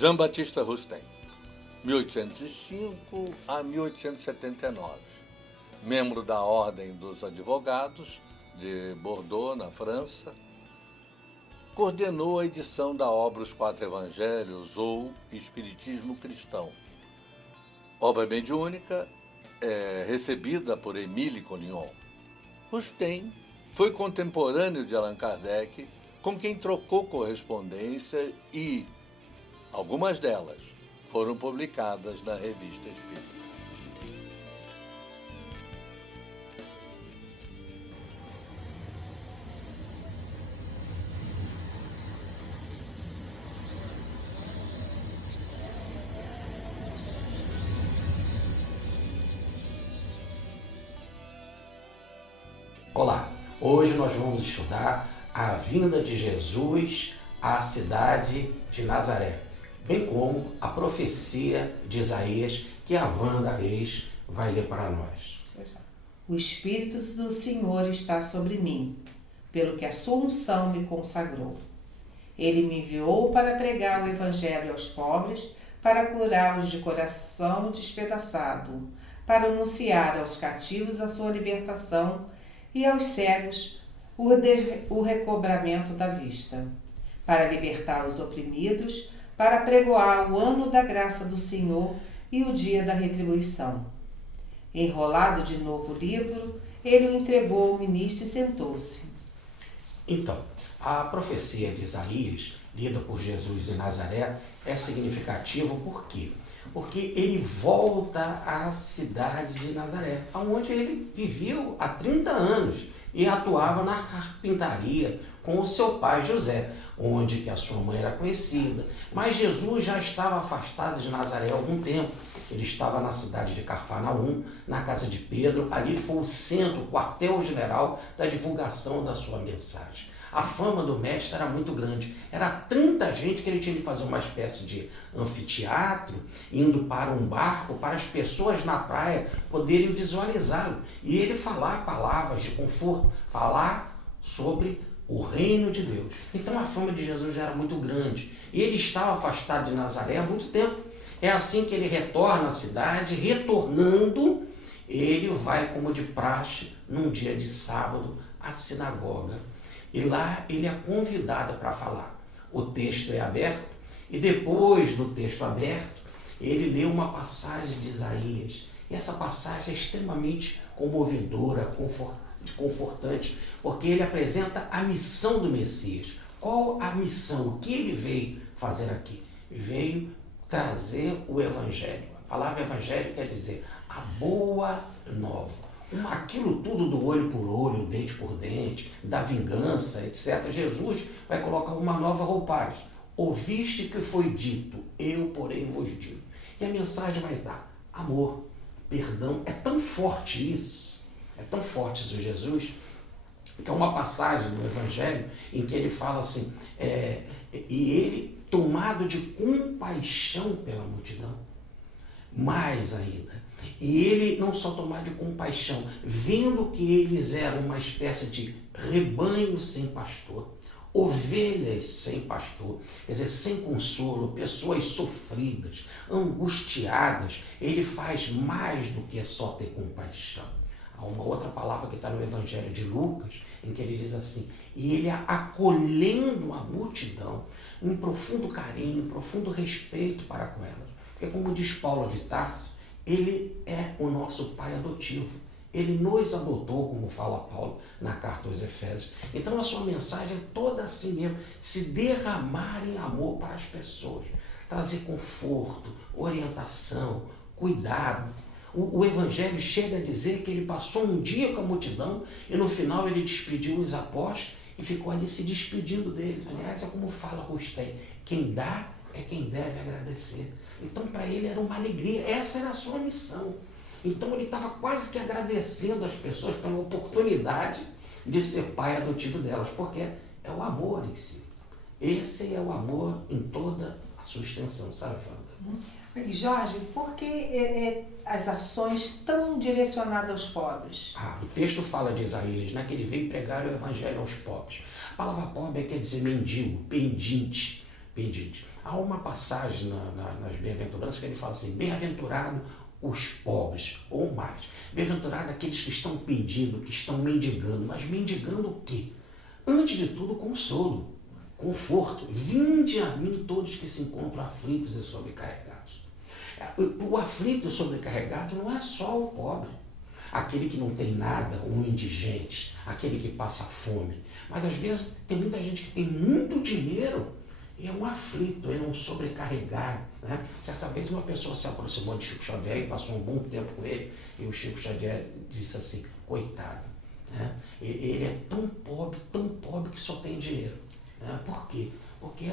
Jean Baptiste Rustem, 1805 a 1879, membro da Ordem dos Advogados de Bordeaux, na França, coordenou a edição da obra Os Quatro Evangelhos ou Espiritismo Cristão, obra mediúnica recebida por Émile Collignon. Rustem foi contemporâneo de Allan Kardec, com quem trocou correspondência e algumas delas foram publicadas na Revista Espírita. Olá, hoje nós vamos estudar a vinda de Jesus à cidade de Nazaré, bem como a profecia de Isaías que a Wanda Reis vai ler para nós. O Espírito do Senhor está sobre mim, pelo que a sua unção me consagrou. Ele me enviou para pregar o Evangelho aos pobres, para curar os de coração despedaçado, para anunciar aos cativos a sua libertação e aos cegos o recobramento da vista, para libertar os oprimidos, para pregoar o ano da graça do Senhor e o dia da retribuição. Enrolado de novo o livro, ele o entregou ao ministro e sentou-se. Então, a profecia de Isaías, lida por Jesus em Nazaré, é significativo por quê? Porque ele volta à cidade de Nazaré, onde ele viveu há 30 anos e atuava na carpintaria com o seu pai José, onde que a sua mãe era conhecida. Mas Jesus já estava afastado de Nazaré há algum tempo. Ele estava na cidade de Cafarnaum, na casa de Pedro. Ali foi o centro, o quartel-general da divulgação da sua mensagem. A fama do mestre era muito grande. Era tanta gente que ele tinha que fazer uma espécie de anfiteatro, indo para um barco, para as pessoas na praia poderem visualizá-lo. E ele falar palavras de conforto, falar sobre o reino de Deus. Então a fama de Jesus já era muito grande. E ele estava afastado de Nazaré há muito tempo. É assim que ele retorna à cidade. Retornando, ele vai, como de praxe, num dia de sábado, à sinagoga. E lá ele é convidado para falar. O texto é aberto e depois do texto aberto, ele lê uma passagem de Isaías. E essa passagem é extremamente comovedora, confortante, porque ele apresenta a missão do Messias. Qual a missão? O que ele veio fazer aqui? Ele veio trazer o Evangelho. A palavra Evangelho quer dizer a boa nova. Aquilo tudo do olho por olho, dente por dente, da vingança, etc. Jesus vai colocar uma nova roupagem. Ouviste que foi dito, eu porém vos digo. E a mensagem vai dar amor, perdão. É tão forte isso Jesus, que é uma passagem do Evangelho em que ele fala assim, e ele tomado de compaixão pela multidão, mais ainda. E ele não só tomado de compaixão, vendo que eles eram uma espécie de rebanho sem pastor, ovelhas sem pastor, quer dizer, sem consolo, pessoas sofridas, angustiadas, ele faz mais do que só ter compaixão. Há uma outra palavra que está no Evangelho de Lucas, em que ele diz assim, e ele acolhendo a multidão, um profundo carinho, um profundo respeito para com ela. Porque como diz Paulo de Tarso, ele é o nosso pai adotivo. Ele nos adotou, como fala Paulo na carta aos Efésios. Então a sua mensagem é toda assim mesmo, se derramar em amor para as pessoas, trazer conforto, orientação, cuidado. O Evangelho chega a dizer que ele passou um dia com a multidão e no final ele despediu os apóstolos e ficou ali se despedindo dele. Aliás, é como fala Rustem, quem dá é quem deve agradecer. Então, para ele era uma alegria, essa era a sua missão. Então, ele estava quase que agradecendo as pessoas pela oportunidade de ser pai adotivo delas, porque é o amor em si. Esse é o amor em toda a sua extensão, sabe, Wanda? Jorge, por que as ações tão direcionadas aos pobres? O texto fala de Isaías, né, que ele veio pregar o evangelho aos pobres. A palavra pobre quer dizer mendigo, pendente. Há uma passagem nas bem-aventuranças que ele fala assim, bem-aventurado os pobres, ou mais. Bem-aventurado aqueles que estão pedindo, que estão mendigando. Mas mendigando o quê? Antes de tudo, consolo, conforto. Vinde a mim todos que se encontram aflitos e sobrecarregados. O aflito e sobrecarregado não é só o pobre, aquele que não tem nada, o indigente, aquele que passa fome. Mas às vezes tem muita gente que tem muito dinheiro e é um aflito, ele é um sobrecarregado. Né? Certa vez uma pessoa se aproximou de Chico Xavier e passou um bom tempo com ele, e o Chico Xavier disse assim, coitado, né? Ele é tão pobre que só tem dinheiro. Né? Por quê? Porque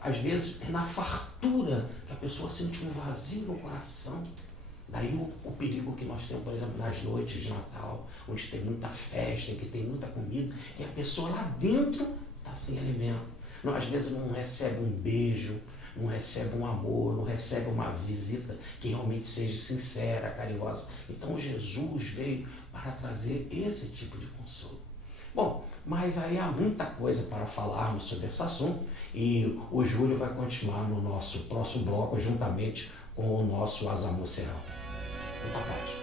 às vezes é na fartura que a pessoa sente um vazio no coração. Daí o perigo que nós temos, por exemplo, nas noites de Natal, onde tem muita festa, que tem muita comida, e a pessoa lá dentro está sem alimento. Não, às vezes não recebe um beijo, não recebe um amor, não recebe uma visita que realmente seja sincera, carinhosa. Então Jesus veio para trazer esse tipo de consolo. Bom, mas aí há muita coisa para falarmos sobre esse assunto e o Júlio vai continuar no nosso próximo bloco juntamente com o nosso Asa Moceral. Muita paz.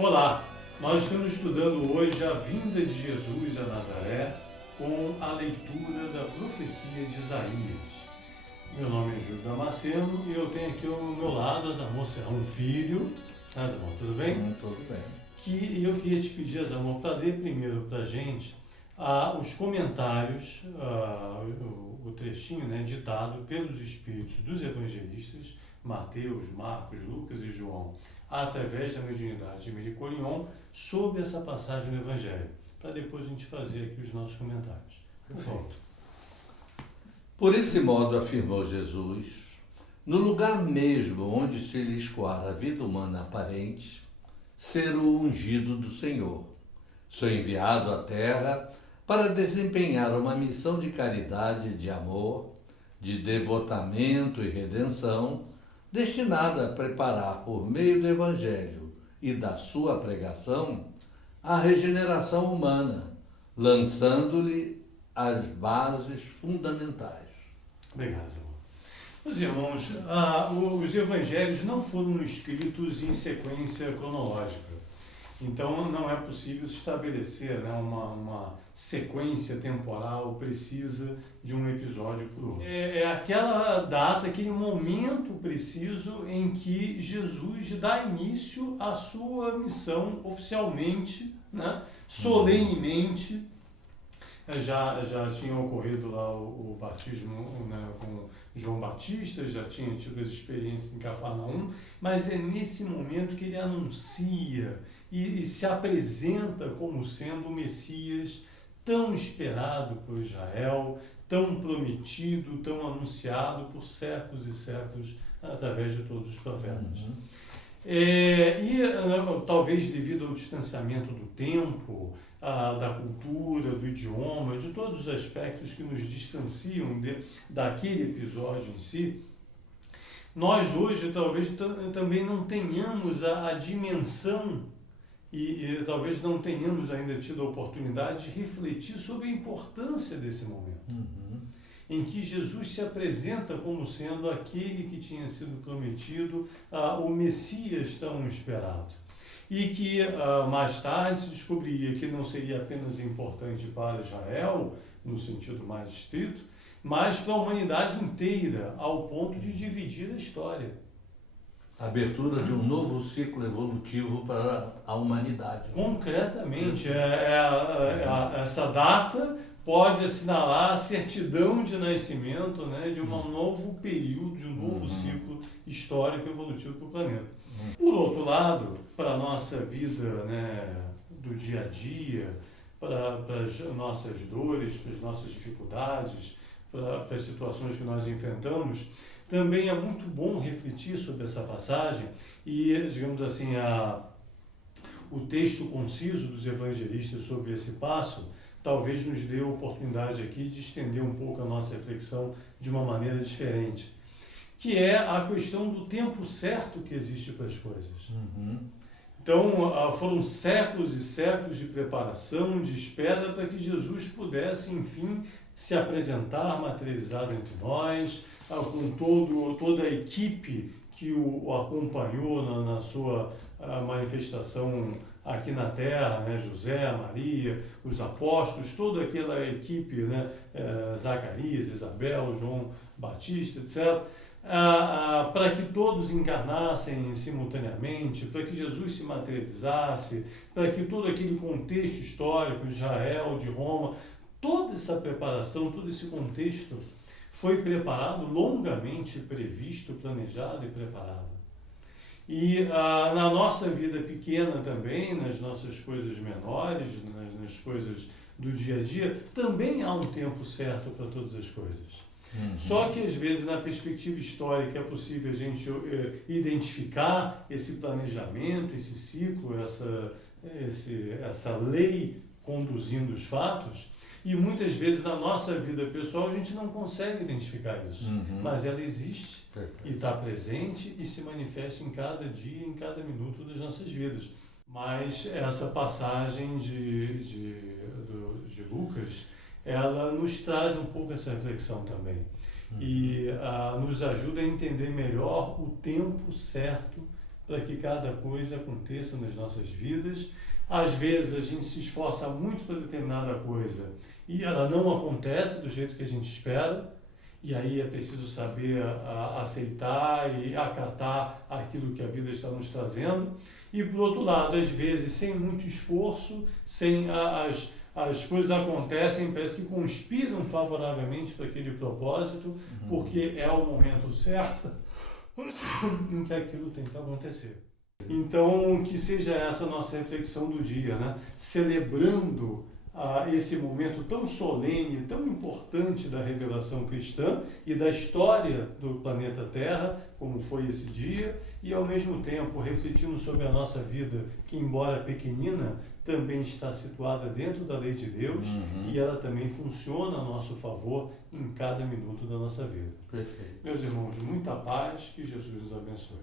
Olá, nós estamos estudando hoje a vinda de Jesus a Nazaré com a leitura da profecia de Isaías. Meu nome é Júlio Damasceno e eu tenho aqui ao meu lado Azamor Serrão Filho. Azamor, tudo bem? Tudo bem. Que eu queria te pedir, Azamor, para ler primeiro para a gente os comentários, o trechinho, né, ditado pelos espíritos dos evangelistas Mateus, Marcos, Lucas e João, através da mediunidade de Mericolion, sobre essa passagem do Evangelho, para depois a gente fazer aqui os nossos comentários. Por favor. Por esse modo, afirmou Jesus, no lugar mesmo onde se lhe escoara a vida humana aparente, ser o ungido do Senhor. Sou enviado à terra para desempenhar uma missão de caridade e de amor, de devotamento e redenção, destinada a preparar, por meio do Evangelho e da sua pregação, a regeneração humana, lançando-lhe as bases fundamentais. Obrigado, irmão. Meus irmãos, os evangelhos não foram escritos em sequência cronológica. Então não é possível estabelecer, né, uma sequência temporal precisa de um episódio para o outro. É aquela data, aquele momento preciso em que Jesus dá início à sua missão oficialmente, né, solenemente. Já tinha ocorrido lá o batismo, né, com João Batista, já tinha tido as experiências em Cafarnaum, mas é nesse momento que ele anuncia e se apresenta como sendo o Messias tão esperado por Israel, tão prometido, tão anunciado por séculos e séculos através de todos os profetas. Talvez devido ao distanciamento do tempo, da cultura, do idioma, de todos os aspectos que nos distanciam daquele episódio em si, nós hoje talvez também não tenhamos a dimensão e talvez não tenhamos ainda tido a oportunidade de refletir sobre a importância desse momento, em que Jesus se apresenta como sendo aquele que tinha sido prometido, o Messias tão esperado. E que mais tarde se descobriria que não seria apenas importante para Israel, no sentido mais estrito, mas para a humanidade inteira, ao ponto de dividir a história. A abertura de um novo ciclo evolutivo para a humanidade. Concretamente, essa data pode assinalar a certidão de nascimento, né, de um novo período, de um novo ciclo histórico evolutivo para o planeta. Por outro lado, para a nossa vida, né, do dia a dia, para as nossas dores, para as nossas dificuldades, para as situações que nós enfrentamos, também é muito bom refletir sobre essa passagem e, digamos assim, o texto conciso dos evangelistas sobre esse passo talvez nos dê a oportunidade aqui de estender um pouco a nossa reflexão de uma maneira diferente, que é a questão do tempo certo que existe para as coisas. Então, foram séculos e séculos de preparação, de espera para que Jesus pudesse, enfim, se apresentar materializado entre nós, com toda a equipe que o acompanhou na sua manifestação aqui na Terra, né? José, Maria, os apóstolos, toda aquela equipe, né? Zacarias, Isabel, João Batista, etc., para que todos encarnassem simultaneamente, para que Jesus se materializasse, para que todo aquele contexto histórico de Israel, de Roma, toda essa preparação, todo esse contexto foi preparado, longamente previsto, planejado e preparado. E na nossa vida pequena também, nas nossas coisas menores, nas coisas do dia a dia, também há um tempo certo para todas as coisas. Só que às vezes na perspectiva histórica é possível a gente identificar esse planejamento, esse ciclo, essa lei conduzindo os fatos, e muitas vezes na nossa vida pessoal a gente não consegue identificar isso, mas ela existe e está presente e se manifesta em cada dia, em cada minuto das nossas vidas. Mas essa passagem de Lucas, ela nos traz um pouco essa reflexão também e nos ajuda a entender melhor o tempo certo para que cada coisa aconteça nas nossas vidas. Às vezes a gente se esforça muito para determinada coisa e ela não acontece do jeito que a gente espera, e aí é preciso saber aceitar e acatar aquilo que a vida está nos trazendo. E por outro lado, às vezes sem muito esforço, as coisas acontecem, parece que conspiram favoravelmente para aquele propósito, porque é o momento certo em que aquilo tem que acontecer. Então, que seja essa nossa reflexão do dia, né? Celebrando esse momento tão solene, tão importante da revelação cristã e da história do planeta Terra, como foi esse dia, e ao mesmo tempo refletindo sobre a nossa vida, que embora pequenina, também está situada dentro da lei de Deus e ela também funciona a nosso favor em cada minuto da nossa vida. Perfeito. Meus irmãos, muita paz, que Jesus nos abençoe.